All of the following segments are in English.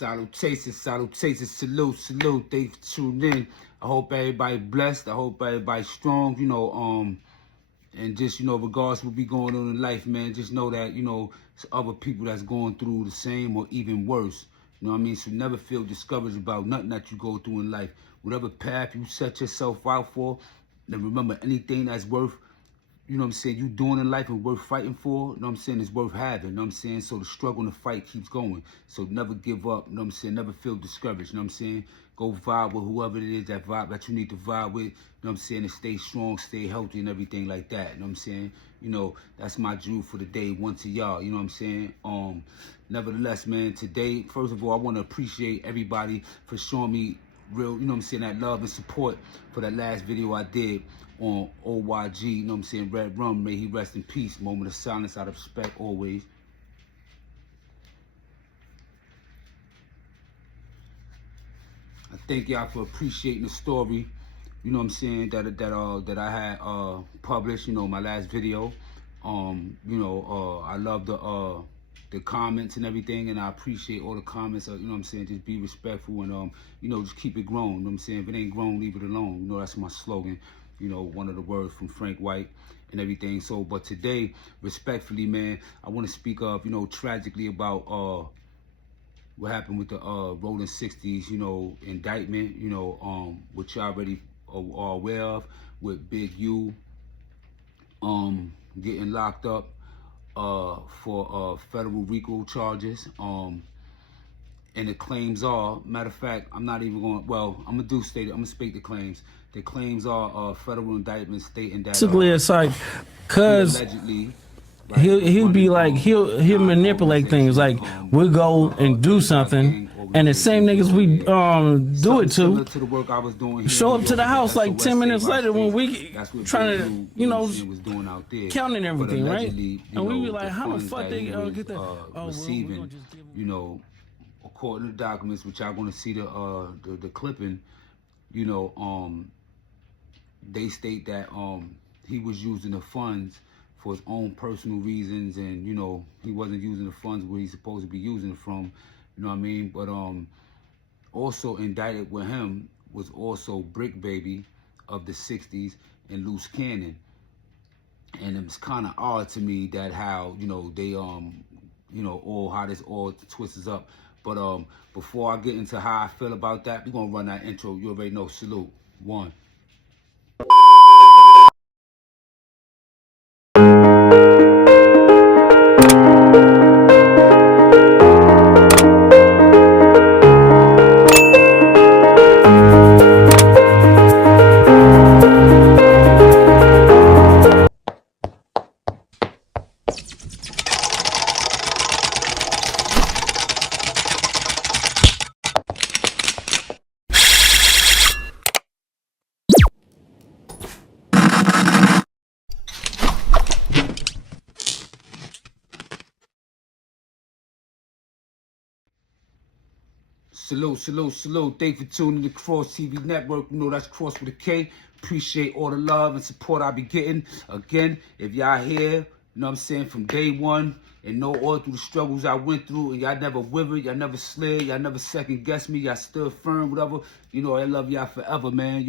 Salutations, salutations, salute, salute. Thank you for tuning in. I hope everybody blessed. I hope everybody strong, and just, regardless of what be going on in life, man, just know that, it's other people that's going through the same or even worse. You know what I mean? So never feel discouraged about nothing that you go through in life. Whatever path you set yourself out for, then remember, anything that's worth, you doing in life and worth fighting for, it's worth having, So the struggle and the fight keeps going. So never give up, never feel discouraged, Go vibe with whoever it is that you need to vibe with, and stay strong, stay healthy and everything like that, That's my jewel for the day, one to y'all, Nevertheless, man, today, first of all, I want to appreciate everybody for showing me real, that love and support for that last video I did on OYG, Red Rum, may he rest in peace. Moment of silence out of respect always. I thank y'all for appreciating the story, that I had published, my last video. I love the comments and everything, and I appreciate all the comments, just be respectful and, just keep it grown, If it ain't grown, leave it alone, that's my slogan, one of the words from Frank White and everything. So, but today, respectfully, man, I want to speak of, tragically about what happened with the Rolling 60s, indictment, which you already are aware of, with Big U getting locked up for federal RICO charges. And the claims are, matter of fact, I'm not even going, well, I'm going to speak the claims. The claims are federal indictments stating that basically it's like, cause allegedly, he'll be like, he'll manipulate things, like we'll go and do something, and the same niggas we do it to the work I was doing show up to the house like 10 minutes later when we trying to, was doing out there, counting everything, right? And we be like, how the fuck they get that? Receiving, according to documents, which y'all gonna see the clipping, they state that he was using the funds for his own personal reasons, and he wasn't using the funds where he's supposed to be using it from, But also indicted with him was also Bricc baby of the 60s and Luce Cannon. And it was kind of odd to me that how they all how this all twists up. But before I get into how I feel about that, we're gonna run that intro. You already know. Salute. One. Salute, salute, salute. Thank you for tuning in to Kross TV Network. That's Kross with a K. Appreciate all the love and support I be getting. Again, if y'all here, from day one, and know all through the struggles I went through, and y'all never withered, y'all never slid, y'all never second guessed me, y'all stood firm, whatever. I love y'all forever, man.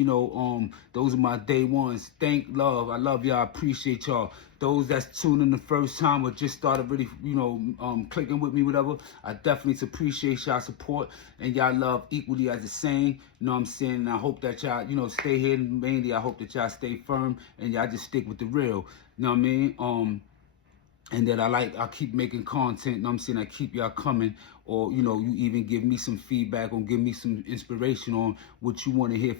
Those are my day ones. Thank, love. I love y'all. Appreciate y'all. Those that's tuning in the first time or just started really, clicking with me, whatever, I definitely appreciate y'all support and y'all love equally as the same. And I hope that y'all, stay here. Mainly, I hope that y'all stay firm and y'all just stick with the real. You know what I mean? And that I keep making content, I keep y'all coming, or, you even give me some feedback or give me some inspiration on what you want to hear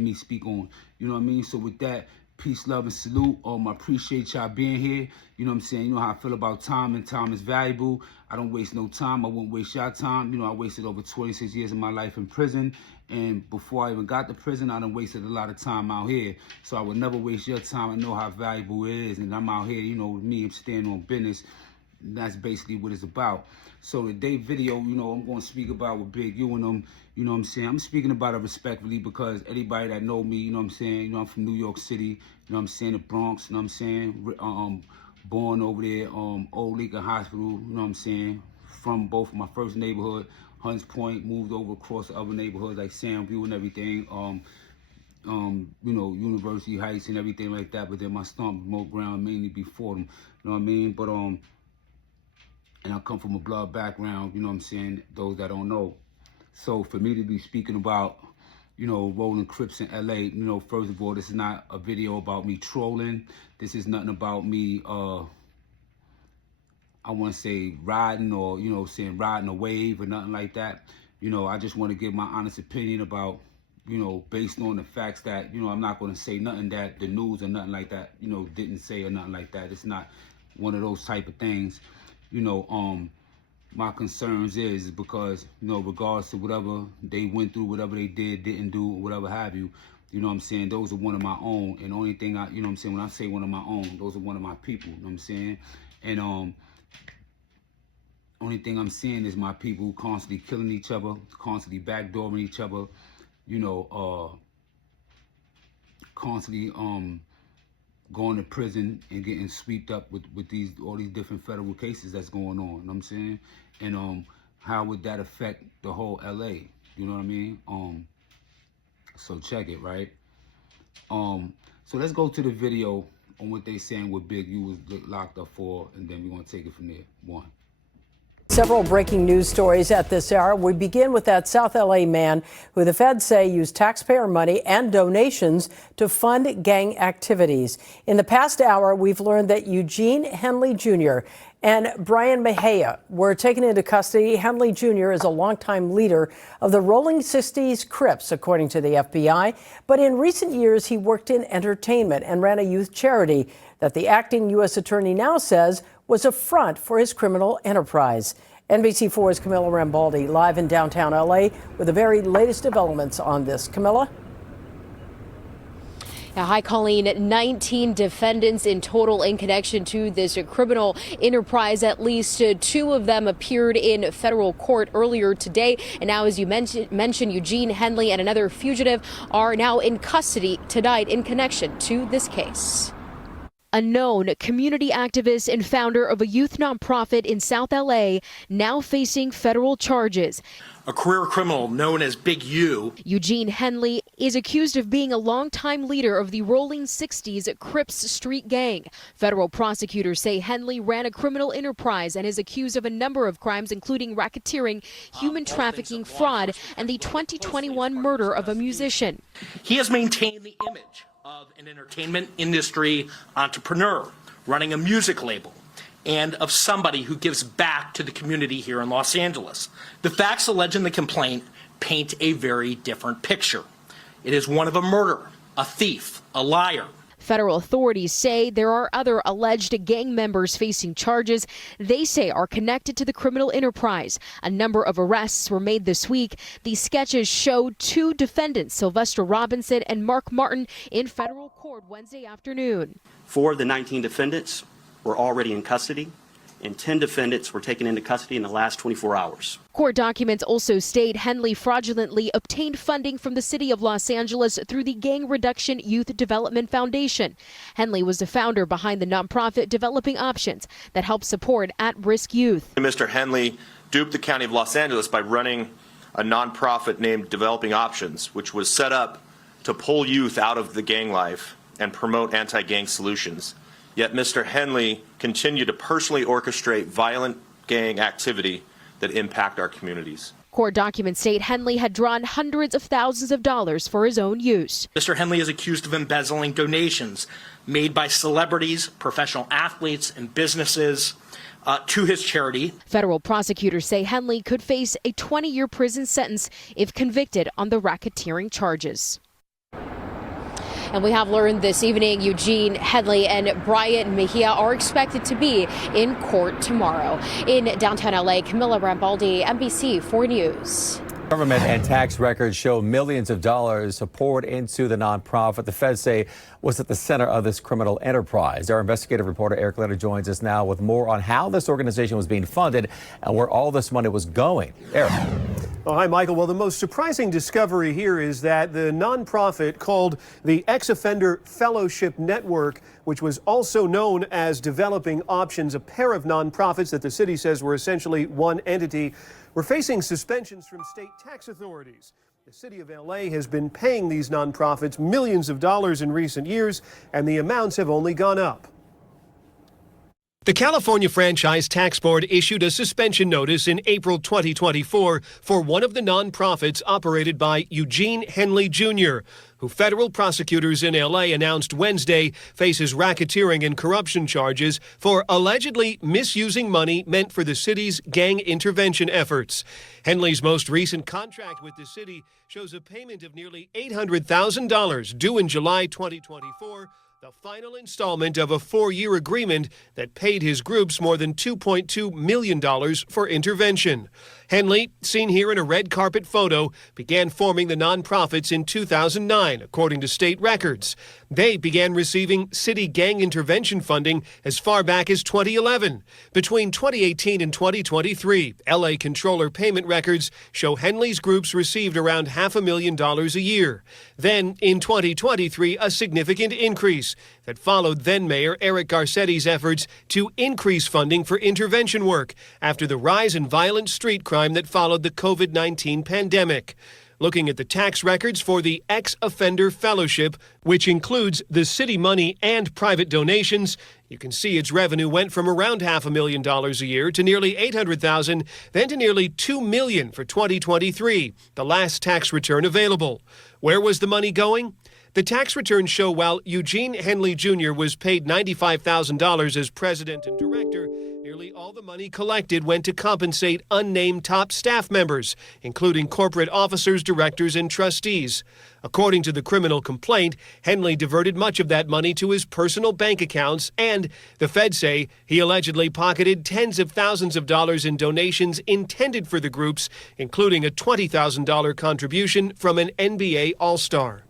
me speak on. You know what I mean? So with that, peace, love, and salute. I appreciate y'all being here. You know how I feel about time, and time is valuable. I don't waste no time. I won't waste y'all time. I wasted over 26 years of my life in prison. And before I even got to prison, I done wasted a lot of time out here. So I would never waste your time. I know how valuable it is. And I'm out here, with me, I'm standing on business. And that's basically what it's about. So today video, I'm going to speak about with Big U and them, I'm speaking about it respectfully because anybody that know me, I'm from New York City, the Bronx, born over there, Old Lincoln Hospital, from both my first neighborhood, Hunts Point, moved over across the other neighborhoods like Sandview and everything. You know, University Heights and everything like that. But then my stomp remote ground mainly before them. You know what I mean? But and I come from a blood background. You know what I'm saying? Those that don't know. So for me to be speaking about, you know, rolling Crips in LA, you know, first of all, this is not a video about me trolling. This is nothing about me, I want to say riding or, you know, saying riding a wave or nothing like that. You know, I just want to give my honest opinion about, you know, based on the facts that, you know, I'm not going to say nothing that the news or nothing like that, you know, didn't say or nothing like that. It's not one of those type of things. You know, my concerns is because, you know, regardless to whatever they went through, whatever they didn't do, whatever have you, you know what I'm saying, those are one of my own. And the only thing you know what I'm saying, when I say one of my own, those are one of my people, you know what I'm saying? And only thing I'm seeing is my people constantly killing each other, constantly backdooring each other, you know, constantly going to prison and getting swept up with all these different federal cases that's going on, you know what I'm saying? And how would that affect the whole LA? You know what I mean? So check it, right? So let's go to the video on what they saying what Big U was locked up for, and then we're gonna take it from there. One. Several breaking news stories at this hour. We begin with that South LA man who the feds say used taxpayer money and donations to fund gang activities. In the past hour, we've learned that Eugene Henley Jr. and Brian Mejia were taken into custody. Henley Jr. is a longtime leader of the Rolling 60s Crips, according to the FBI. But in recent years, he worked in entertainment and ran a youth charity that the acting U.S. attorney now says was a front for his criminal enterprise. NBC4's Camilla Rambaldi live in downtown L.A. with the very latest developments on this. Camilla? Hi, Colleen. 19 defendants in total in connection to this criminal enterprise. At least two of them appeared in federal court earlier today. And now, as you mentioned, Eugene Henley and another fugitive are now in custody tonight in connection to this case. A known community activist and founder of a youth nonprofit in South LA, now facing federal charges. A career criminal known as Big U. Eugene Henley is accused of being a longtime leader of the Rolling 60s Crips street gang. Federal prosecutors say Henley ran a criminal enterprise and is accused of a number of crimes, including racketeering, human trafficking, fraud, and the 2021 murder of a musician. He has maintained the image of an entertainment industry entrepreneur running a music label and of somebody who gives back to the community here in Los Angeles. The facts alleged in the complaint paint a very different picture. It is one of a murderer, a thief, a liar. Federal authorities say there are other alleged gang members facing charges they say are connected to the criminal enterprise. A number of arrests were made this week. These sketches show two defendants, Sylvester Robinson and Mark Martin, in federal court Wednesday afternoon. 4 of the 19 defendants were already in custody, and 10 defendants were taken into custody in the last 24 hours. Court documents also state Henley fraudulently obtained funding from the city of Los Angeles through the Gang Reduction Youth Development Foundation. Henley was the founder behind the nonprofit Developing Options that helps support at-risk youth. Mr. Henley duped the county of Los Angeles by running a nonprofit named Developing Options, which was set up to pull youth out of the gang life and promote anti-gang solutions. Yet Mr. Henley continued to personally orchestrate violent gang activity that impact our communities. Court documents state Henley had drawn hundreds of thousands of dollars for his own use. Mr. Henley is accused of embezzling donations made by celebrities, professional athletes, and businesses to his charity. Federal prosecutors say Henley could face a 20-year prison sentence if convicted on the racketeering charges. And we have learned this evening Eugene Henley and Brian Mejia are expected to be in court tomorrow. In downtown LA, Camilla Rambaldi, NBC4 News. Government and tax records show millions of dollars poured into the nonprofit the feds say was at the center of this criminal enterprise. Our investigative reporter Eric Leonard joins us now with more on how this organization was being funded and where all this money was going. Eric. Oh, hi, Michael. Well, the most surprising discovery here is that the nonprofit called the Ex-Offender Fellowship Network, which was also known as Developing Options, a pair of nonprofits that the city says were essentially one entity, were facing suspensions from state tax authorities. The city of LA has been paying these nonprofits millions of dollars in recent years, and the amounts have only gone up. The California Franchise Tax Board issued a suspension notice in April 2024 for one of the nonprofits operated by Eugene Henley Jr., who federal prosecutors in LA announced Wednesday faces racketeering and corruption charges for allegedly misusing money meant for the city's gang intervention efforts. Henley's most recent contract with the city shows a payment of nearly $800,000 due in July 2024. The final installment of a 4-year agreement that paid his groups more than $2.2 million for intervention. Henley, seen here in a red carpet photo, began forming the nonprofits in 2009, according to state records. They began receiving city gang intervention funding as far back as 2011. Between 2018 and 2023, LA Comptroller payment records show Henley's groups received around $500,000 a year. Then, in 2023, a significant increase that followed then-Mayor Eric Garcetti's efforts to increase funding for intervention work after the rise in violent street crime that followed the COVID-19 pandemic. Looking at the tax records for the Ex-Offender Fellowship, which includes the city money and private donations, you can see its revenue went from around $500,000 a year to nearly $800,000, then to nearly $2 million for 2023, the last tax return available. Where was the money going? The tax returns show while Eugene Henley Jr. was paid $95,000 as president and director, nearly all the money collected went to compensate unnamed top staff members, including corporate officers, directors, and trustees. According to the criminal complaint, Henley diverted much of that money to his personal bank accounts, and the feds say he allegedly pocketed tens of thousands of dollars in donations intended for the groups, including a $20,000 contribution from an NBA All-Star.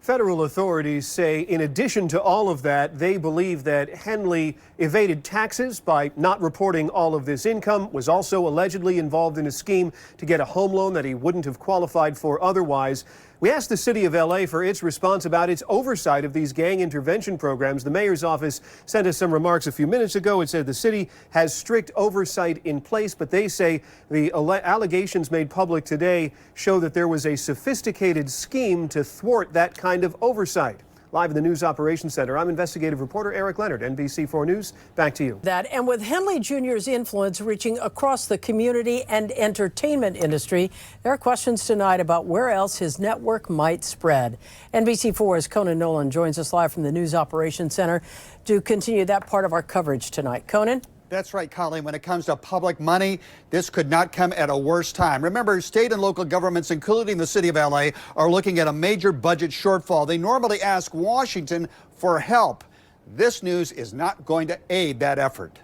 Federal authorities say in addition to all of that, they believe that Henley evaded taxes by not reporting all of this income, was also allegedly involved in a scheme to get a home loan that he wouldn't have qualified for otherwise. We asked the city of LA for its response about its oversight of these gang intervention programs. The mayor's office sent us some remarks a few minutes ago. It said the city has strict oversight in place, but they say the allegations made public today show that there was a sophisticated scheme to thwart that kind of oversight. Live in the News Operations Center, I'm investigative reporter Eric Leonard, NBC4 News. Back to you. And with Henley Jr.'s influence reaching across the community and entertainment industry, there are questions tonight about where else his network might spread. NBC4's Conan Nolan joins us live from the News Operations Center to continue that part of our coverage tonight. Conan? That's right, Colleen. When it comes to public money, this could not come at a worse time. Remember, state and local governments, including the city of LA, are looking at a major budget shortfall. They normally ask Washington for help. This news is not going to aid that effort.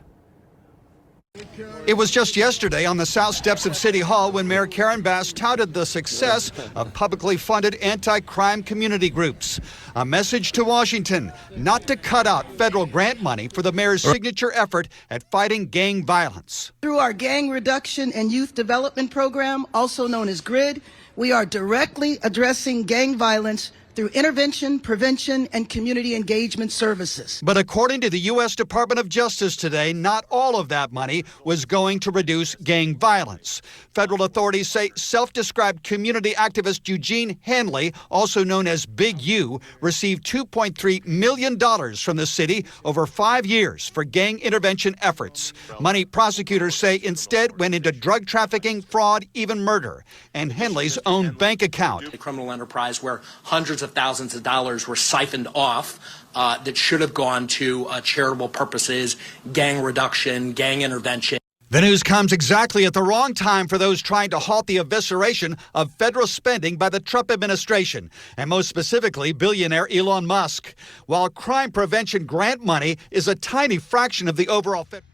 It was just yesterday on the south steps of City Hall when Mayor Karen Bass touted the success of publicly funded anti-crime community groups. A message to Washington not to cut out federal grant money for the mayor's signature effort at fighting gang violence. Through our Gang Reduction and Youth Development Program, also known as GRID, we are directly addressing gang violence through intervention, prevention, and community engagement services. But according to the U.S. Department of Justice today, not all of that money was going to reduce gang violence. Federal authorities say self-described community activist Eugene Henley, also known as Big U, received $2.3 million from the city over 5 years for gang intervention efforts. Money prosecutors say instead went into drug trafficking, fraud, even murder, and Henley's own bank account. A criminal enterprise where hundreds of thousands of dollars were siphoned off that should have gone to charitable purposes, gang reduction, gang intervention. The news comes exactly at the wrong time for those trying to halt the evisceration of federal spending by the Trump administration, and most specifically billionaire Elon Musk. While crime prevention grant money is a tiny fraction of the overall federal.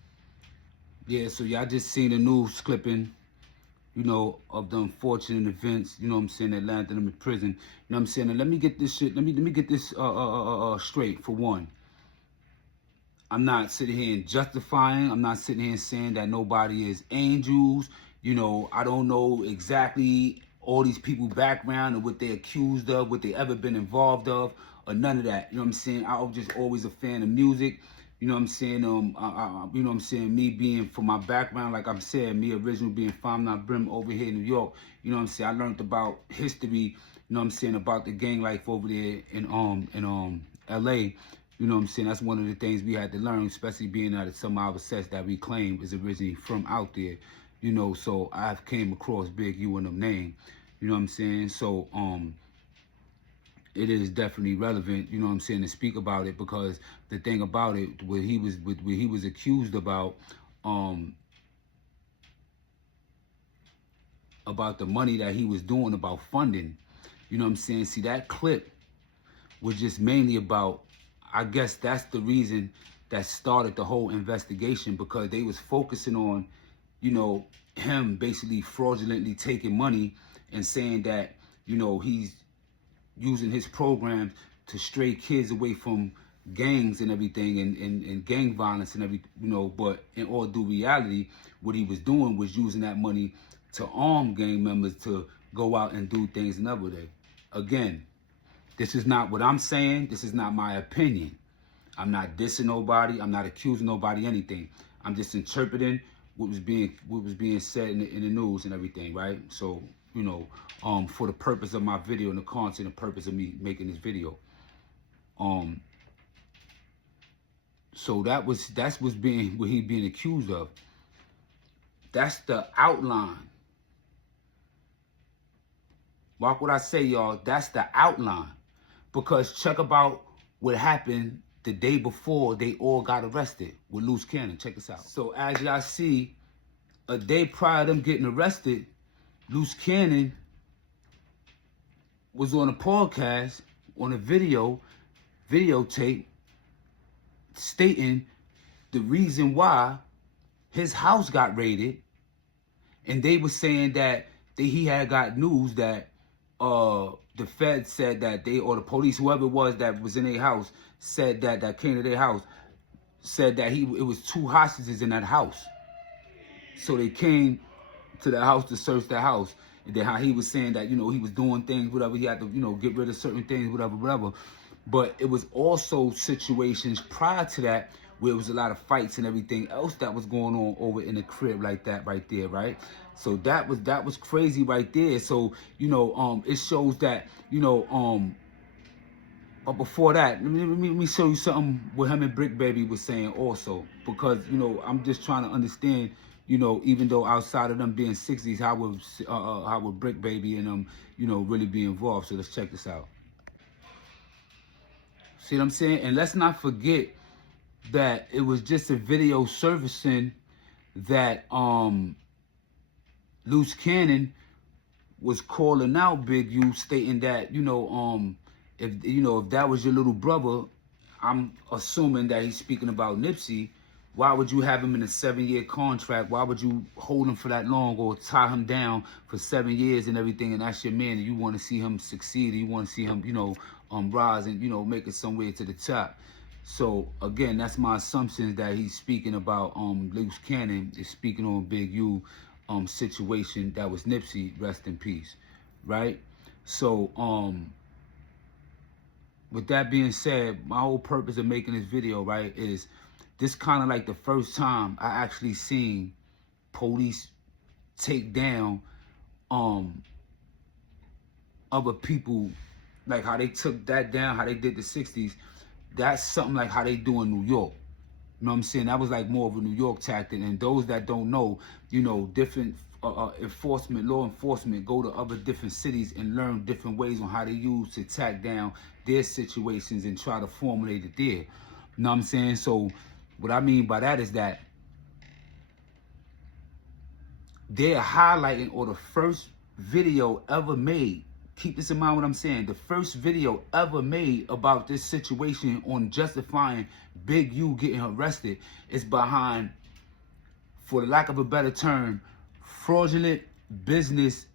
Yeah, so y'all just seen a news clipping, you know, of the unfortunate events, you know what I'm saying, that landed them in prison. You know what I'm saying? And let me get this shit, let me get this straight for one. I'm not sitting here and justifying, I'm not sitting here saying that nobody is angels. You know, I don't know exactly all these people background and what they're accused of, what they ever been involved of, or none of that. You know what I'm saying? I was just always a fan of music. You know what I'm saying? You know what I'm saying? Me being from my background, like I'm saying, me original being Brim over here in New York. You know what I'm saying? I learned about history. You know what I'm saying? About the gang life over there in LA. You know what I'm saying? That's one of the things we had to learn, especially being out of some of our sets that we claim is originally from out there. You know, so I've came across Big U and them name. You know what I'm saying? So it is definitely relevant, you know what I'm saying, to speak about it, because the thing about it, what he was accused about the money that he was doing, about funding, you know what I'm saying? See, that clip was just mainly about, I guess that's the reason that started the whole investigation, because they was focusing on, you know, him basically fraudulently taking money and saying that, you know, he's using his programs to stray kids away from gangs and everything, and gang violence and everything, you know. But in all due reality, what he was doing was using that money to arm gang members to go out and do things another day. Again, this is not what I'm saying. This is not my opinion. I'm not dissing nobody. I'm not accusing nobody anything. I'm just interpreting what was being said in the news and everything, right? So, you know, for the purpose of my video and the content, the purpose of me making this video. So that's what he being accused of. That's the outline. Mark what I say, y'all. That's the outline. Because check about what happened the day before they all got arrested with Luce Cannon. Check this out. So as y'all see, a day prior to them getting arrested, Luce Cannon was on a podcast, on a videotape, stating the reason why his house got raided, and they were saying that he had got news that the feds said that or the police, whoever it was that was in their house, said that came to their house, said that it was 2 hostages in that house. So they came to the house to search the house. And then how he was saying that, you know, he was doing things, whatever, he had to, you know, get rid of certain things, whatever. But it was also situations prior to that where it was a lot of fights and everything else that was going on over in the crib like that right there, right? So that was crazy right there. So, you know, it shows that, you know, but before that, let me show you something what him and Bricc Baby was saying also, because, you know, I'm just trying to understand, you know, even though outside of them being 60s, how would Bricc Baby and them, you know, really be involved? So let's check this out. See what I'm saying? And let's not forget that it was just a video servicing that Luce Cannon was calling out Big U, stating that, you know, if that was your little brother, I'm assuming that he's speaking about Nipsey. Why would you have him in a 7-year contract? Why would you hold him for that long or tie him down for 7 years and everything? And that's your man, and you want to see him succeed, and you want to see him, you know, rise and, you know, make it somewhere to the top. So again, that's my assumption, that he's speaking about Luce Cannon is speaking on Big U situation that was Nipsey, rest in peace, right? So with that being said, my whole purpose of making this video, right, is this kind of like the first time I actually seen police take down other people, like how they took that down, how they did the 60s. That's something like how they do in New York. You know what I'm saying? That was like more of a New York tactic. And those that don't know, you know, different law enforcement go to other different cities and learn different ways on how they use to tack down their situations and try to formulate it there. You know what I'm saying? So what I mean by that is that they're highlighting, or the first video ever made, keep this in mind what I'm saying, the first video ever made about this situation on justifying Big U getting arrested is behind, for the lack of a better term, fraudulent business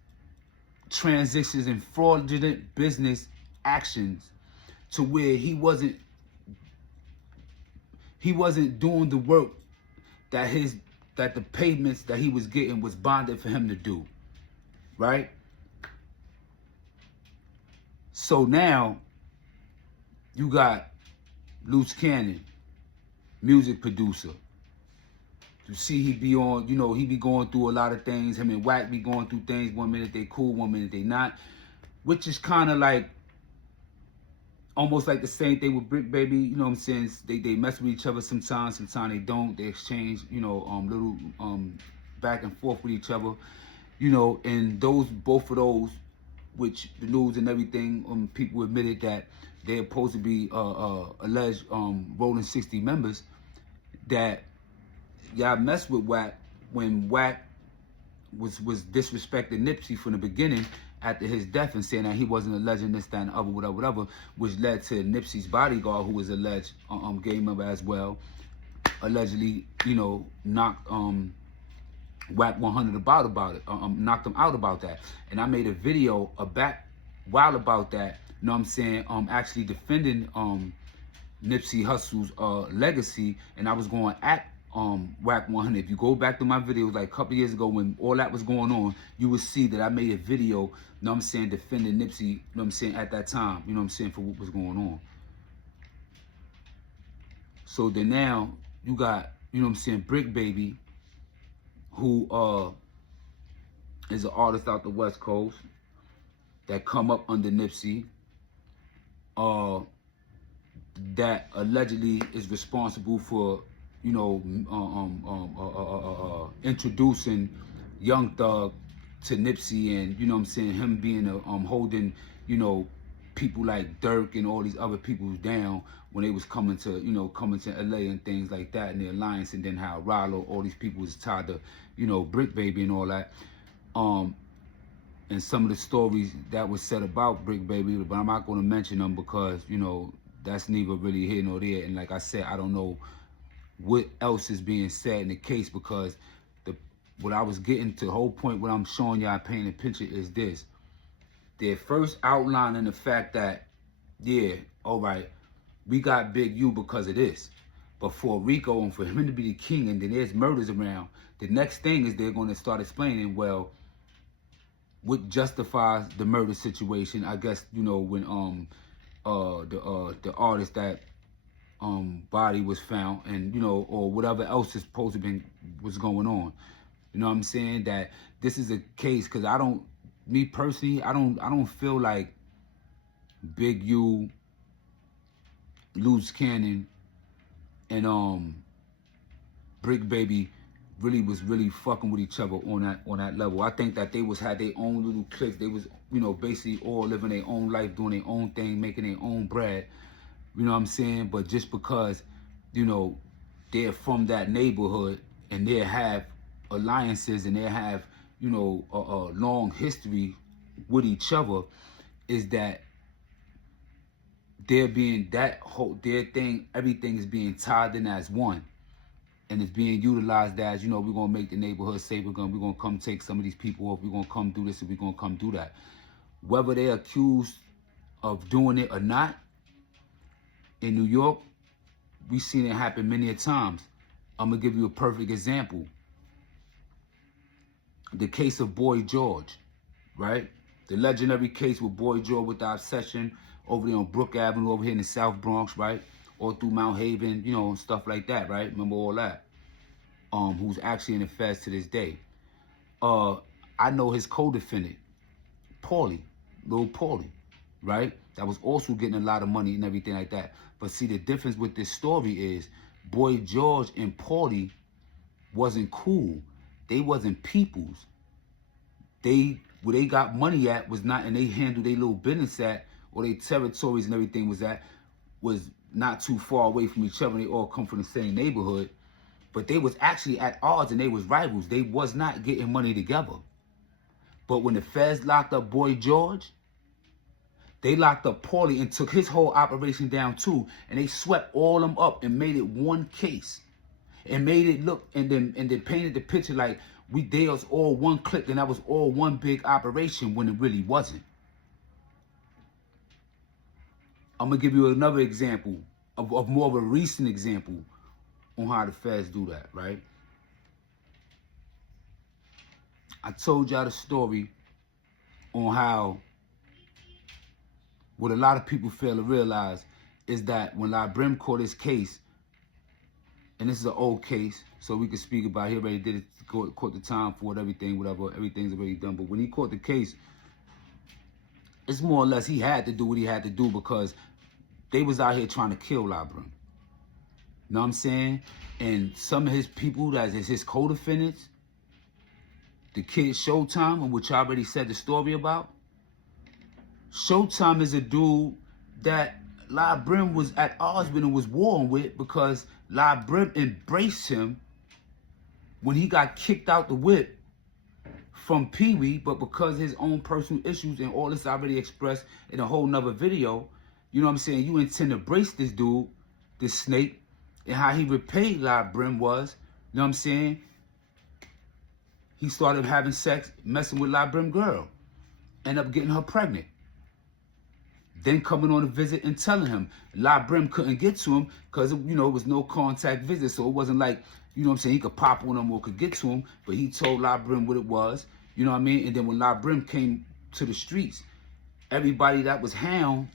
transitions and fraudulent business actions, to where he wasn't doing the work that his that the payments that he was getting was bonded for him to do, right? So now you got Luce Cannon, music producer. You see he be on, you know, he be going through a lot of things. Him and Wack be going through things. 1 minute they cool, 1 minute they not. Which is kind of like, almost like the same thing with Bricc, baby. You know what I'm saying? They mess with each other sometimes they don't. They exchange, you know, little back and forth with each other. You know, and both of those, which the news and everything, people admitted that they're supposed to be alleged Rolling 60 members, that y'all messed with Wack when Wack was disrespecting Nipsey from the beginning after his death and saying that he wasn't a legend, this, that, and the other, whatever, which led to Nipsey's bodyguard, who was alleged gang member as well, allegedly, you know, knocked Wack 100 about it, knocked him out about that. And I made a video a back while about that, you know what I'm saying, actually defending Nipsey Hussle's legacy, and I was going at Wack 100. If you go back to my videos like a couple years ago when all that was going on, you would see that I made a video, you know what I'm saying, defending Nipsey, you know what I'm saying, at that time, you know what I'm saying, for what was going on. So then now you got, you know what I'm saying, Bricc baby, who is an artist out the West Coast that come up under Nipsey, that allegedly is responsible for, you know, introducing Young Thug to Nipsey, and, you know what I'm saying, him being holding, you know, people like Dirk and all these other people down when they was coming to LA and things like that, and the alliance, and then how Rollo, all these people was tied to, you know, Bricc baby and all that. And some of the stories that was said about Bricc baby, but I'm not going to mention them because, you know, that's neither really here nor there. And like I said, I don't know what else is being said in the case, because what I was getting to, the whole point, what I'm showing y'all, painting a picture, is this. They're first outlining the fact that, yeah, all right, we got Big U because of this. But for Rico and for him to be the king, and then there's murders around, the next thing is they're going to start explaining, well, what justifies the murder situation. I guess, you know, when the artist that body was found, and, you know, or whatever else is supposed to be was going on. You know what I'm saying? That this is a case, because me personally, I don't feel like Big U, Luce Cannon, and Bricc baby was really fucking with each other on that level. I think that they had their own little cliques. They was, you know, basically all living their own life, doing their own thing, making their own bread. You know what I'm saying? But just because, you know, they're from that neighborhood and they have alliances and they have, you know, a long history with each other, is that they're being, their thing, everything is being tied in as one. And it's being utilized as, you know, we're going to make the neighborhood safe. We're going to come take some of these people off. We're going to come do this and we're going to come do that. Whether they're accused of doing it or not, in New York, we've seen it happen many a times. I'm going to give you a perfect example. The case of Boy George, right? The legendary case with Boy George with the obsession over there on Brook Avenue, over here in the South Bronx, right? All through Mount Haven, you know, and stuff like that, right? Remember all that? Who's actually in the feds to this day. I know his co-defendant, Lil Paulie, right? That was also getting a lot of money and everything like that. But see, the difference with this story is Boy George and Paulie wasn't cool. They wasn't peoples. Where they got money at was not, and they handled their little business at, or their territories and everything was not too far away from each other. They all come from the same neighborhood. But they was actually at odds and they was rivals. They was not getting money together. But when the feds locked up Boy George, they locked up Paulie and took his whole operation down too. And they swept all them up and made it one case. And made it look, and then painted the picture like they was all one clique and that was all one big operation, when it really wasn't. I'm going to give you another example of more of a recent example on how the feds do that, right? I told y'all the story on how what a lot of people fail to realize is that when Brim caught his case, and this is an old case, so we can speak about it. He already did it, caught the time for it, everything, whatever, everything's already done. But when he caught the case, it's more or less he had to do what he had to do because they was out here trying to kill Brim. Know what I'm saying? And some of his people, that is his co-defendants, the kid Showtime, which I already said the story about. Showtime is a dude that Brim was at odds with and was warring with because Brim embraced him when he got kicked out the whip from Pee Wee, but because of his own personal issues and all this already expressed in a whole nother video, you know what I'm saying? You intend to brace this dude, this snake, and how he repaid Brim was, you know what I'm saying? He started having sex, messing with Brim girl, ended up getting her pregnant. Then coming on a visit and telling him Brim couldn't get to him because, you know, it was no contact visit. So it wasn't like, you know what I'm saying, he could pop on him or could get to him. But he told Brim what it was, you know what I mean? And then when Brim came to the streets, everybody that was hound,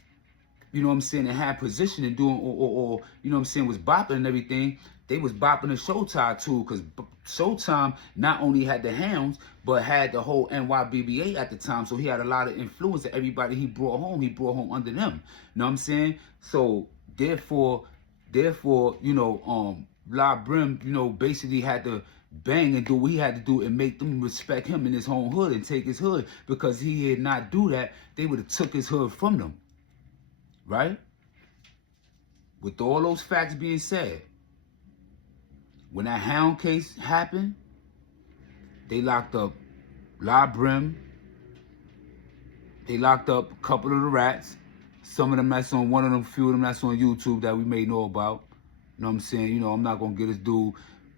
you know what I'm saying, and had position and doing, or you know what I'm saying, was bopping and everything, they was bopping the Showtime too, because Showtime not only had the hounds, but had the whole NYBBA at the time, so he had a lot of influence that everybody he brought home under them. You know what I'm saying? So therefore, you know, Brim, you know, basically had to bang and do what he had to do and make them respect him in his own hood and take his hood, because he had not do that, they would have took his hood from them. Right? With all those facts being said, when that hound case happened, they locked up Brim. They locked up a couple of the rats. Some of them that's on, one of them, few of them that's on YouTube that we may know about. You know what I'm saying? You know, I'm not going to get this dude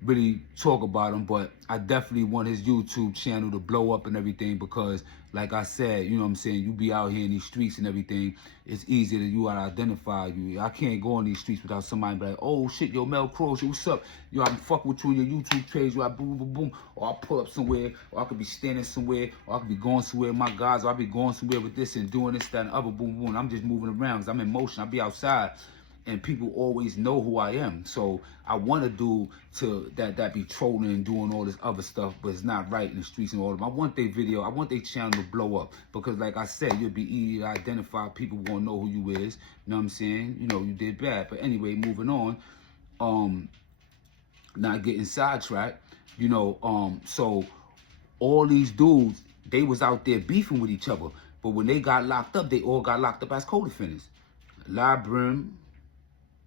really talk about him, but I definitely want his YouTube channel to blow up and everything because, like I said, you know what I'm saying, you be out here in these streets and everything, it's easy that you identify you. I can't go on these streets without somebody be like, oh shit, yo, Mel Kross, what's up? Yo, I'm fucking with you on your YouTube page, yo, I boom, boom, boom, or I pull up somewhere, or I could be standing somewhere, or I could be going somewhere with my guys, or I be going somewhere with this and doing this, that, and other, boom, boom. I'm just moving around because I'm in motion. I be outside. And people always know who I am. So I want to do to that be trolling and doing all this other stuff, but it's not right in the streets and all of them. I want their video, I want their channel to blow up. Because like I said, you'll be easy to identify. People won't know who you is. You know what I'm saying? You know, you did bad. But anyway, moving on. Not getting sidetracked. You know, so all these dudes, they was out there beefing with each other. But when they got locked up, they all got locked up as co-defendants. Brim,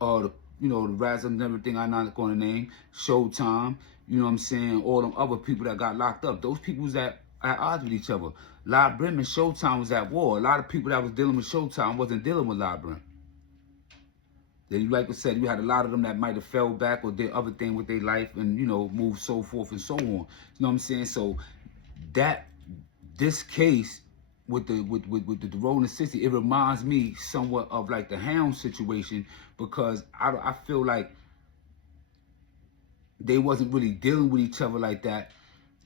you know, the rats and everything I'm not going to name, Showtime, you know what I'm saying, all them other people that got locked up, those people was at odds with each other. Brim and Showtime was at war. A lot of people that was dealing with Showtime wasn't dealing with Brim. Then, like I said, you had a lot of them that might have fell back or did other thing with their life and, you know, moved so forth and so on. You know what I'm saying? So this case with the Rolling 60, it reminds me somewhat of like the Hound situation, because I feel like they wasn't really dealing with each other like that.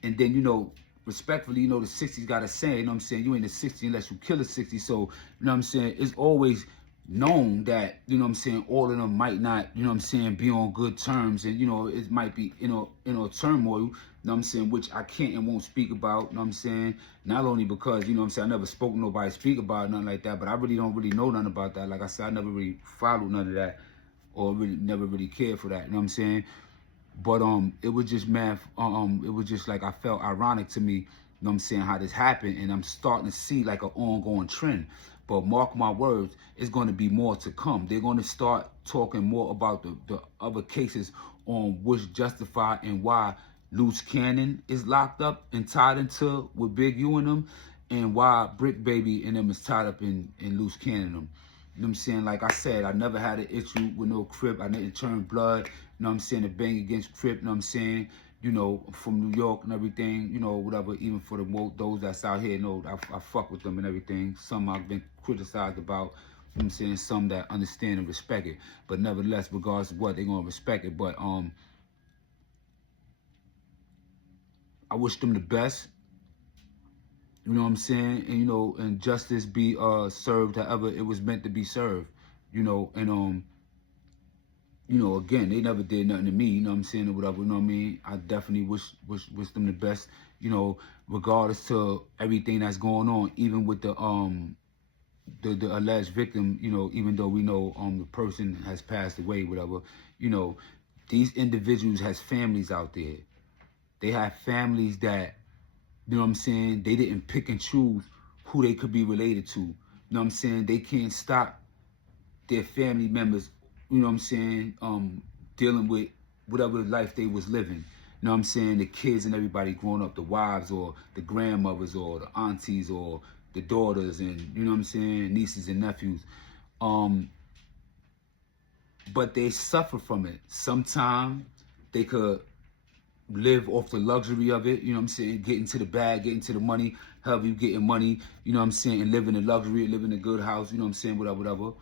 And then, you know, respectfully, you know, the 60s got a saying, you know what I'm saying, you ain't a 60 unless you kill a 60. So, you know what I'm saying, it's always known that, you know what I'm saying, all of them might not, you know what I'm saying, be on good terms. And, you know, it might be, you know, turmoil, you know what I'm saying, which I can't and won't speak about, you know what I'm saying, not only because, you know what I'm saying, I never spoke to nobody speak about nothing like that, but I really don't really know nothing about that. Like I said, I never really followed none of that, or really never really cared for that, you know what I'm saying. But it was just, man, it was just like, I felt ironic to me, you know what I'm saying, how this happened, and I'm starting to see like an ongoing trend. But mark my words, it's going to be more to come. They're going to start talking more about the other cases on which justify and why Luce Cannon is locked up and tied into with Big U and them, and why Bricc Baby and them is tied up in Luce Cannon and them. You know what I'm saying? Like I said, I never had an issue with no Crip. I didn't turn blood, you know what I'm saying, to bang against Crip, you know what I'm saying? You know, from New York and everything, you know, whatever, even for those that's out here, you know, I fuck with them and everything. Some I've been criticized about, you know what I'm saying, some that understand and respect it. But nevertheless, regardless of what, they're going to respect it. But I wish them the best. You know what I'm saying? And, you know, and justice be served however it was meant to be served. You know, and you know, again, they never did nothing to me, you know what I'm saying, or whatever, you know what I mean? I definitely wish them the best, you know, regardless to everything that's going on, even with the alleged victim, you know, even though we know the person has passed away, whatever, you know, these individuals has families out there. They have families that, you know what I'm saying, they didn't pick and choose who they could be related to. You know what I'm saying? They can't stop their family members, you know what I'm saying, dealing with whatever life they was living. You know what I'm saying? The kids and everybody growing up, the wives or the grandmothers or the aunties or the daughters and, you know what I'm saying, nieces and nephews. But they suffer from it. Sometimes they could live off the luxury of it, you know what I'm saying, get into the bag, get into the money, however you getting money, you know what I'm saying, and live in the luxury, live in a good house, you know what I'm saying, whatever.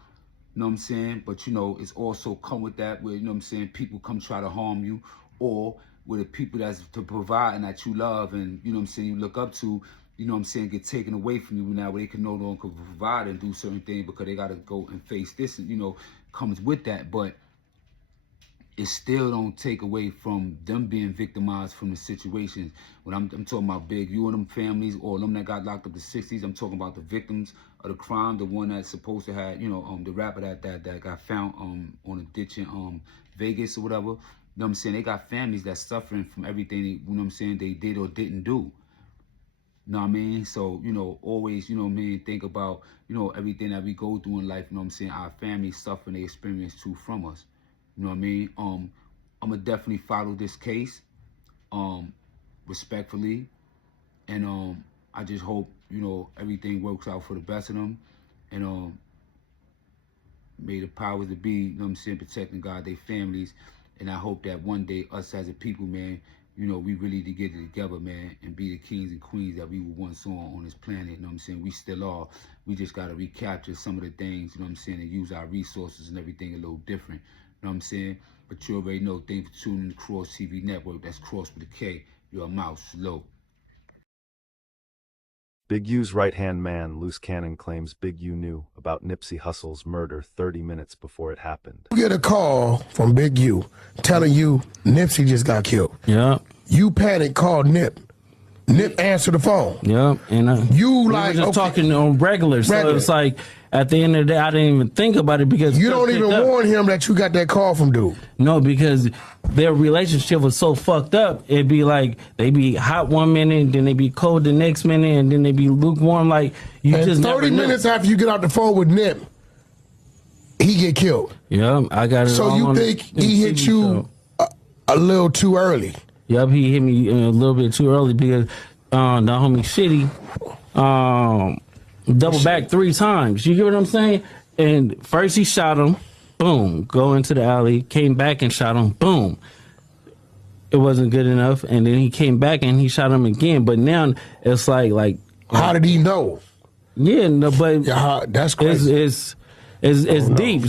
You know what I'm saying? But, you know, it's also come with that where, you know what I'm saying, people come try to harm you, or where the people that's to provide and that you love and, you know what I'm saying, you look up to, you know what I'm saying, get taken away from you now where they can no longer provide and do certain things because they got to go and face this, and, you know, comes with that. But it still don't take away from them being victimized from the situations. When I'm talking about Big U and them families, or them that got locked up the 60s, I'm talking about the victims of the crime, the one that's supposed to have, you know, the rapper that got found on a ditch in Vegas or whatever. You know what I'm saying? They got families that's suffering from everything, you know what I'm saying, they did or didn't do. You know what I mean? So, you know, always, you know what I mean, think about, you know, everything that we go through in life, you know what I'm saying, our families suffer and they experience too from us. You know what I mean? I'm gonna definitely follow this case, respectfully, and I just hope, you know, everything works out for the best of them, and may the powers that be, you know what I'm saying, protecting God, their families, and I hope that one day us as a people, man, you know, we really to get it together, man, and be the kings and queens that we were once on this planet, you know what I'm saying? We still are. We just gotta recapture some of the things, you know what I'm saying, and use our resources and everything a little different. You know what I'm saying? But you already know. Thanks for tuning in to Kross TV Network. That's Kross with a K. You're a mouse. Slow. Big U's right-hand man, Luce Cannon, claims Big U knew about Nipsey Hussle's murder 30 minutes before it happened. You get a call from Big U telling you Nipsey just got killed. Yeah. You panic, call Nip. Nip answer the phone. Yeah. And you we like were just talking on regular. So it's like, at the end of the day, I didn't even think about it because you don't even warn him that you got that call from dude. No, because their relationship was so fucked up. It'd be like they be hot one minute, then they be cold the next minute, and then they be lukewarm. Like you and just 30 minutes after you get out the phone with Nip, he get killed. Yeah, I got it. So you think he hit you a little too early? Yep, he hit me a little bit too early because the homie Shitty double back 3 times. You get what I'm saying? And first he shot him, boom, go into the alley, came back and shot him, boom. It wasn't good enough, and then he came back and he shot him again. But now it's like how did he know? Yeah, no, but that's crazy. It's deep. So